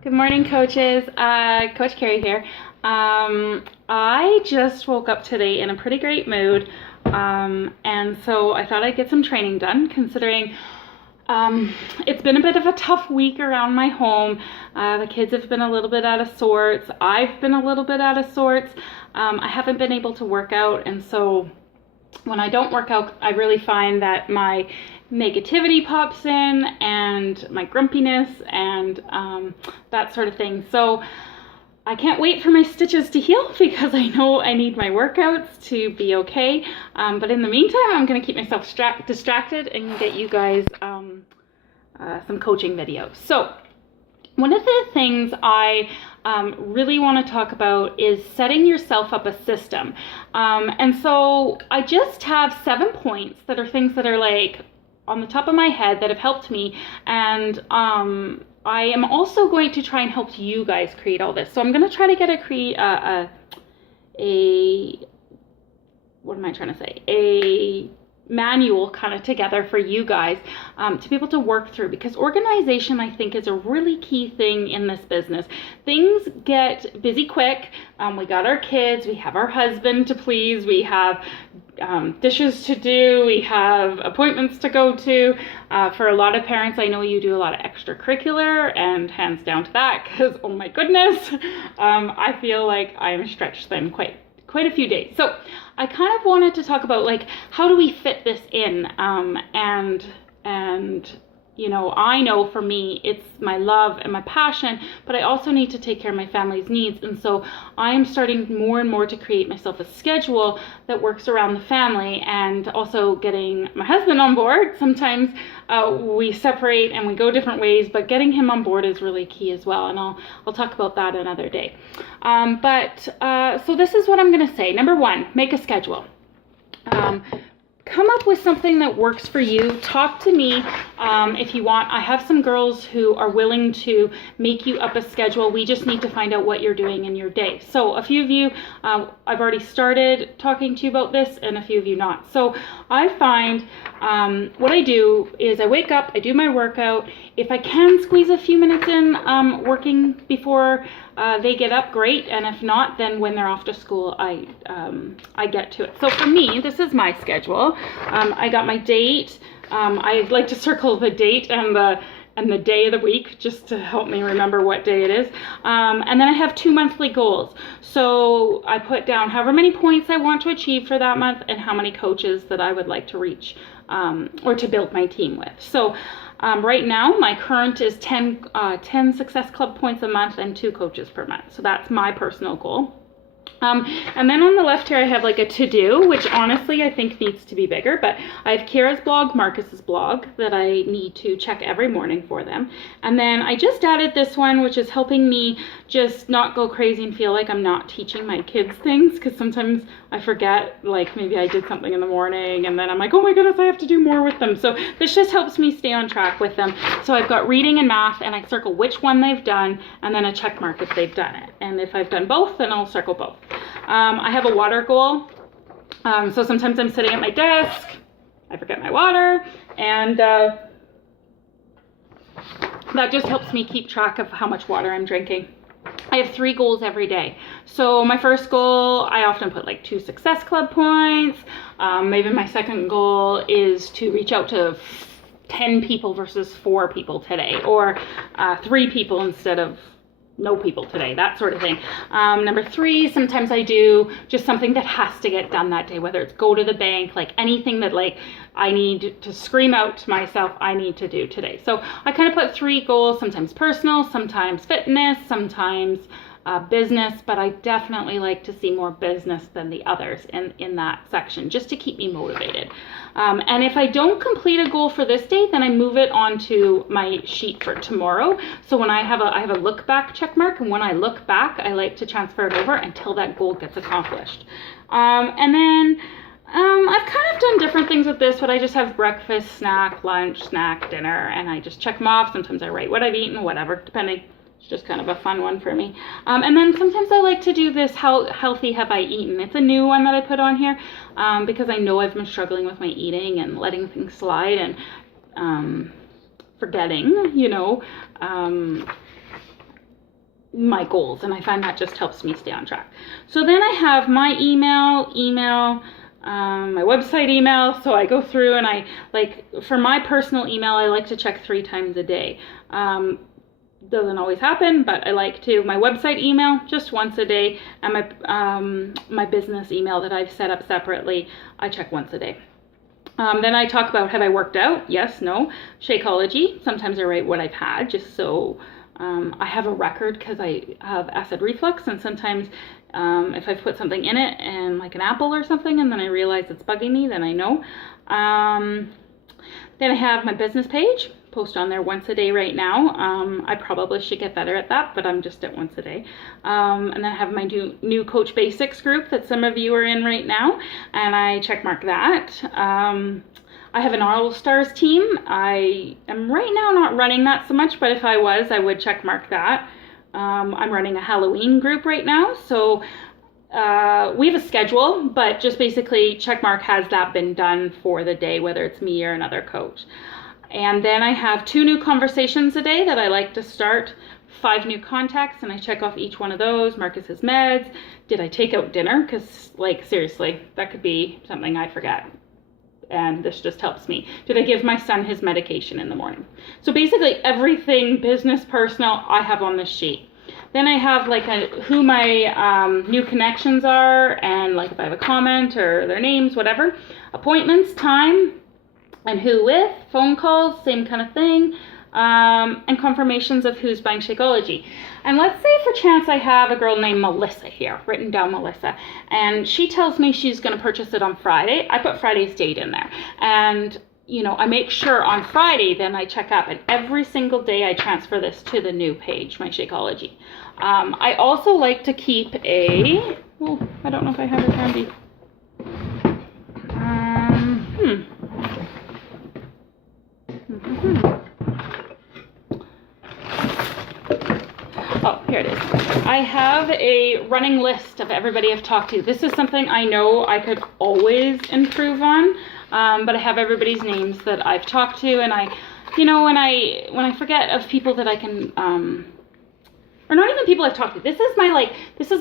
Good morning, coaches. Coach Carrie here. I just woke up today in a pretty great mood, and so I thought I'd get some training done, considering it's been a bit of a tough week around my home. The kids have been a little bit out of sorts. I've been a little bit out of sorts. I haven't been able to work out, and so when I don't work out, I really find that my negativity pops in and my grumpiness and that sort of thing. So I can't wait for my stitches to heal because I know I need my workouts to be okay. But in the meantime, I'm going to keep myself distracted and get you guys some coaching videos. So one of the things I really want to talk about is setting yourself up a system. And so I just have 7 points that are things that are like on the top of my head that have helped me. And I am also going to try and help you guys create all this. So I'm going to try to get what am I trying to say? A manual kind of together for you guys to be able to work through, because organization, I think, is a really key thing in this business. Things get busy quick. We got our kids, we have our husband to please, we have dishes to do, we have appointments to go to. For a lot of parents, I know you do a lot of extracurricular, and hands down to that, because oh my goodness, I feel like I'm stretched thin quite a few days. So I kind of wanted to talk about, like, how do we fit this in? And you know, I know for me, it's my love and my passion, but I also need to take care of my family's needs. And so I am starting more and more to create myself a schedule that works around the family, and also getting my husband on board. Sometimes we separate and we go different ways, but getting him on board is really key as well. And I'll talk about that another day. So this is what I'm going to say. Number one, make a schedule. Come up with something that works for you. Talk to me if you want. I have some girls who are willing to make you up a schedule. We just need to find out what you're doing in your day. So a few of you, I've already started talking to you about this, and a few of you not. So I find what I do is I wake up, I do my workout. If I can squeeze a few minutes in working before they get up, great. And if not, then when they're off to school, I get to it. So for me, this is my schedule. I got my date. I like to circle the date and the day of the week just to help me remember what day it is. And then I have 2 monthly goals. So I put down however many points I want to achieve for that month and how many coaches that I would like to reach or to build my team with. So right now, my current is 10 Success Club points a month and 2 coaches per month. So that's my personal goal. And then on the left here, I have like a to-do, which honestly I think needs to be bigger, but I have Kira's blog, Marcus's blog that I need to check every morning for them. And then I just added this one, which is helping me just not go crazy and feel like I'm not teaching my kids things, because sometimes I forget, like maybe I did something in the morning and then I'm like, oh my goodness, I have to do more with them. So this just helps me stay on track with them. So I've got reading and math, and I circle which one they've done and then a check mark if they've done it. And if I've done both, then I'll circle both. I have a water goal. So sometimes I'm sitting at my desk, I forget my water, and that just helps me keep track of how much water I'm drinking. I have 3 goals every day. So my first goal, I often put like 2 Success Club points. Maybe my second goal is to reach out to 10 people versus 4 people today, or 3 people instead of no people today, that sort of thing. Number 3, sometimes I do just something that has to get done that day, whether it's go to the bank, like anything that like I need to scream out to myself I need to do today. So I kind of put 3 goals, sometimes personal, sometimes fitness, sometimes business, but I definitely like to see more business than the others in that section, just to keep me motivated. And if I don't complete a goal for this day, then I move it onto my sheet for tomorrow. So when I have a look back check mark, and when I look back, I like to transfer it over until that goal gets accomplished. And then I've kind of done different things with this, but I just have breakfast, snack, lunch, snack, dinner, and I just check them off. Sometimes I write what I've eaten, whatever, depending. It's just kind of a fun one for me. And then sometimes I like to do this, how healthy have I eaten? It's a new one that I put on here because I know I've been struggling with my eating and letting things slide and forgetting, my goals, and I find that just helps me stay on track. So then I have my email, my website email. So I go through and I for my personal email, I like to check 3 times a day. Doesn't always happen, but I like to. My website email just once a day, and my business email that I've set up separately, I check once a day. Then I talk about, have I worked out? Yes, no. Shakeology. Sometimes I write what I've had, just so I have a record, because I have acid reflux, and sometimes if I've put something in it, and like an apple or something, and then I realize it's bugging me, then I know. Then I have my business page. Post on there once a day right now. I probably should get better at that, but I'm just at once a day. And then I have my new Coach Basics group that some of you are in right now, and I check mark that. I have an All Stars team. I am right now not running that so much, but if I was, I would check mark that. I'm running a Halloween group right now, so we have a schedule, but just basically check mark, has that been done for the day, whether it's me or another coach. And then I have 2 new conversations a day that I like to start, 5 new contacts, and I check off each one of those. Marcus's meds. Did I take out dinner? Because, seriously, that could be something I forget. And this just helps me. Did I give my son his medication in the morning? So basically everything, business, personal, I have on this sheet. Then I have who my new connections are, and if I have a comment or their names, whatever. Appointments, time, and who with, phone calls, same kind of thing, and confirmations of who's buying Shakeology. And let's say for chance I have a girl named Melissa here, written down Melissa, and she tells me she's going to purchase it on Friday. I put Friday's date in there, and I make sure on Friday, then I check up, and every single day I transfer this to the new page, my Shakeology. I also like to keep I don't know if I have it handy. Oh, here it is. I have a running list of everybody I've talked to. This is something I know I could always improve on, but I have everybody's names that I've talked to, and when I forget of people that I can, or not even people I've talked to, this is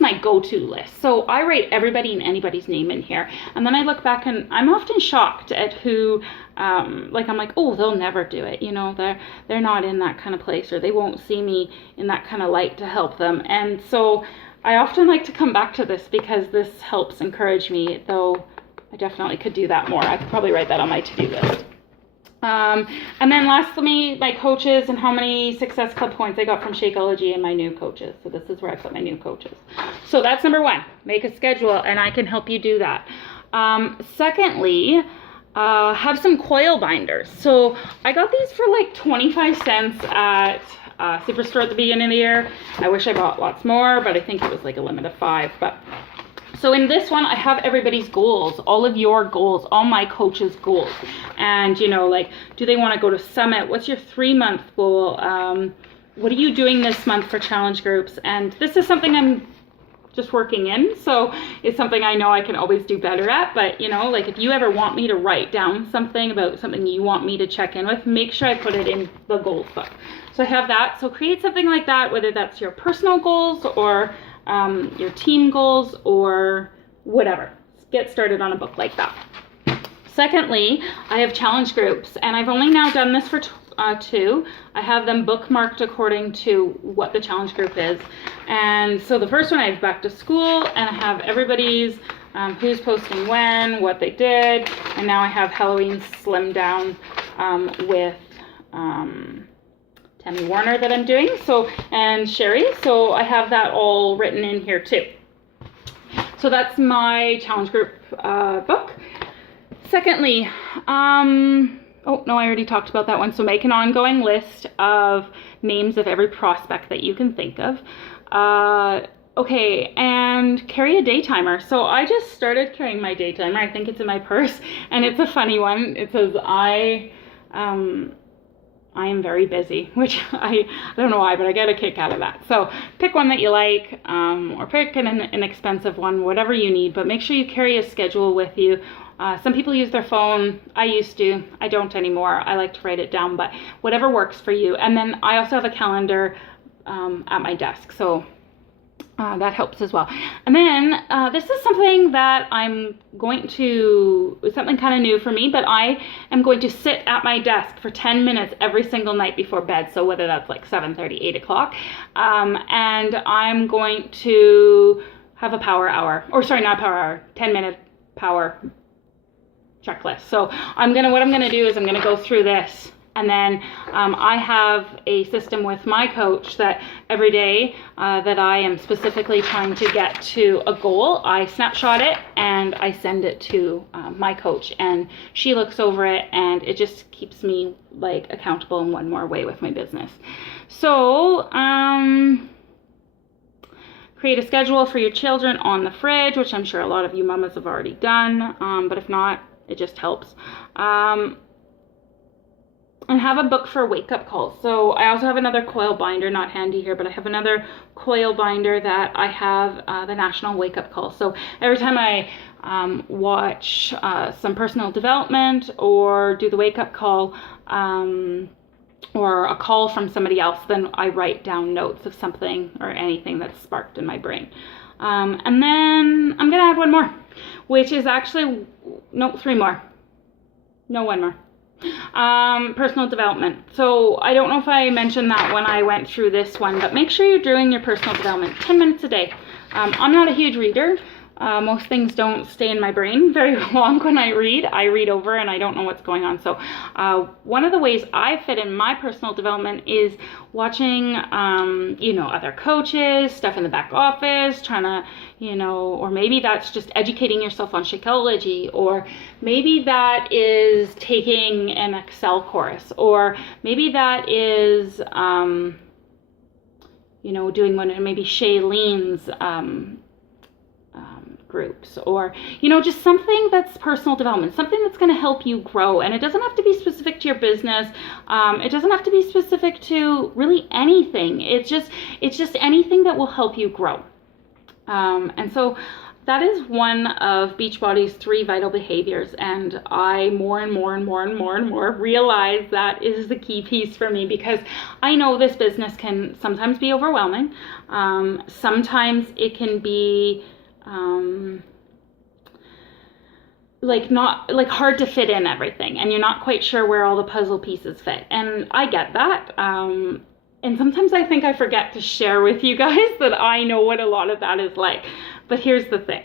my go-to list. So I write everybody and anybody's name in here, and then I look back and I'm often shocked at who, I'm like, oh, they'll never do it. They're not in that kind of place, or they won't see me in that kind of light to help them. And so I often like to come back to this, because this helps encourage me, though I definitely could do that more. I could probably write that on my to-do list. And then lastly, my coaches and how many Success Club points I got from Shakeology and my new coaches. So this is where I put my new coaches. So that's number 1, make a schedule, and I can help you do that. Secondly, have some coil binders. So I got these for 25 cents at Superstore at the beginning of the year. I wish I bought lots more, but I think it was a limit of 5. So in this one, I have everybody's goals, all of your goals, all my coaches' goals. And, do they want to go to Summit? What's your 3-month goal? What are you doing this month for challenge groups? And this is something I'm just working in, so it's something I know I can always do better at. But, if you ever want me to write down something about something you want me to check in with, make sure I put it in the goals book. So I have that. So create something like that, whether that's your personal goals or your team goals or whatever. Get started on a book like that. Secondly, I have challenge groups, and I've only now done this for 2. I have them bookmarked according to what the challenge group is. And so the first one, I have back to school, and I have everybody's who's posting when, what they did, and now I have Halloween Slim Down with Tammy Warner that I'm doing, and Sherry, so I have that all written in here too. So that's my challenge group book. Secondly, oh no, I already talked about that one. So make an ongoing list of names of every prospect that you can think of. Okay, and carry a day timer. So I just started carrying my day timer. I think it's in my purse, and it's a funny one. It says I am very busy, which I don't know why, but I get a kick out of that. So pick one that you like, or pick an inexpensive one, whatever you need, but make sure you carry a schedule with you. Some people use their phone. I used to. I don't anymore. I like to write it down, but whatever works for you. And then I also have a calendar at my desk. So that helps as well. And then this is something that it's something kind of new for me, but I am going to sit at my desk for 10 minutes every single night before bed. So whether that's like 7:30, 8 o'clock, and I'm going to have a power hour, or sorry, not power hour, 10-minute power checklist. So what I'm gonna do is I'm gonna go through this, and then I have a system with my coach that every day that I am specifically trying to get to a goal, I snapshot it and I send it to my coach, and she looks over it, and it just keeps me like accountable in one more way with my business. So create a schedule for your children on the fridge, which I'm sure a lot of you mamas have already done, but if not, it just helps. And have a book for wake-up calls. So I also have another coil binder, not handy here, but I have another coil binder that I have the National Wake-Up Call. So every time I watch some personal development or do the wake-up call, or a call from somebody else, then I write down notes of something or anything that's sparked in my brain. And then I'm gonna add one more, which is actually, no, three more. No, one more. Personal development. So I don't know if I mentioned that when I went through this one, but make sure you're doing your personal development 10 minutes a day. I'm not a huge reader. Most things don't stay in my brain very long when I read. I read over and I don't know what's going on. So one of the ways I fit in my personal development is watching, other coaches, stuff in the back office, trying to, or maybe that's just educating yourself on Shakeology, or maybe that is taking an Excel course, or maybe that is, doing one of maybe Shaylene's groups, or just something that's personal development, something that's going to help you grow. And it doesn't have to be specific to your business. It doesn't have to be specific to really anything. It's just anything that will help you grow. And so that is one of Beachbody's 3 vital behaviors, and I more and more realize that is the key piece for me, because I know this business can sometimes be overwhelming. Sometimes it can be hard to fit in everything, and you're not quite sure where all the puzzle pieces fit, and I get that. And sometimes I think I forget to share with you guys that I know what a lot of that is like. But here's the thing.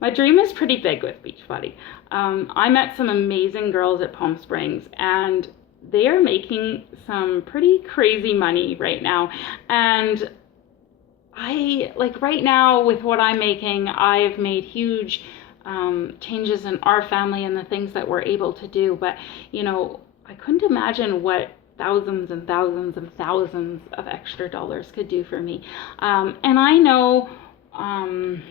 My dream is pretty big with Beachbody. I met some amazing girls at Palm Springs, and they are making some pretty crazy money right now. And right now with what I'm making, I've made huge changes in our family and the things that we're able to do. But, I couldn't imagine what thousands and thousands and thousands of extra dollars could do for me. And I know I'm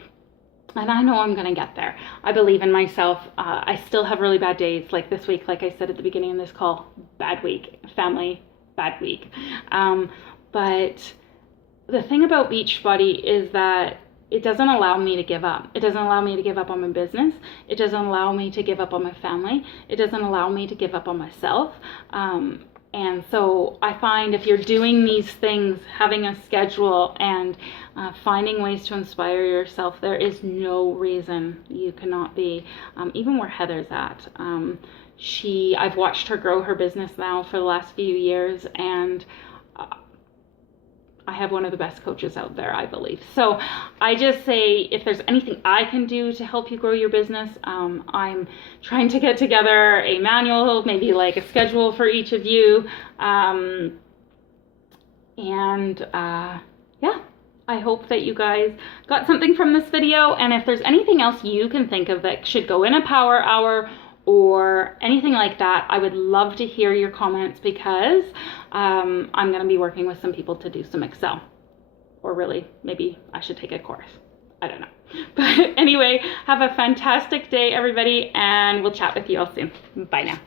going to get there. I believe in myself. I still have really bad days, like this week, like I said at the beginning of this call, bad week, family, bad week. But the thing about Beachbody is that it doesn't allow me to give up. It doesn't allow me to give up on my business. It doesn't allow me to give up on my family. It doesn't allow me to give up on myself. And so I find if you're doing these things, having a schedule and finding ways to inspire yourself, there is no reason you cannot be, even where Heather's at. I've watched her grow her business now for the last few years, and I have one of the best coaches out there, I believe. So I just say, if there's anything I can do to help you grow your business, I'm trying to get together a manual, maybe like a schedule for each of you. I hope that you guys got something from this video. And if there's anything else you can think of that should go in a power hour or anything like that, I would love to hear your comments, because I'm going to be working with some people to do some Excel, or really maybe I should take a course. I don't know. But anyway, have a fantastic day, everybody, and we'll chat with you all soon. Bye now.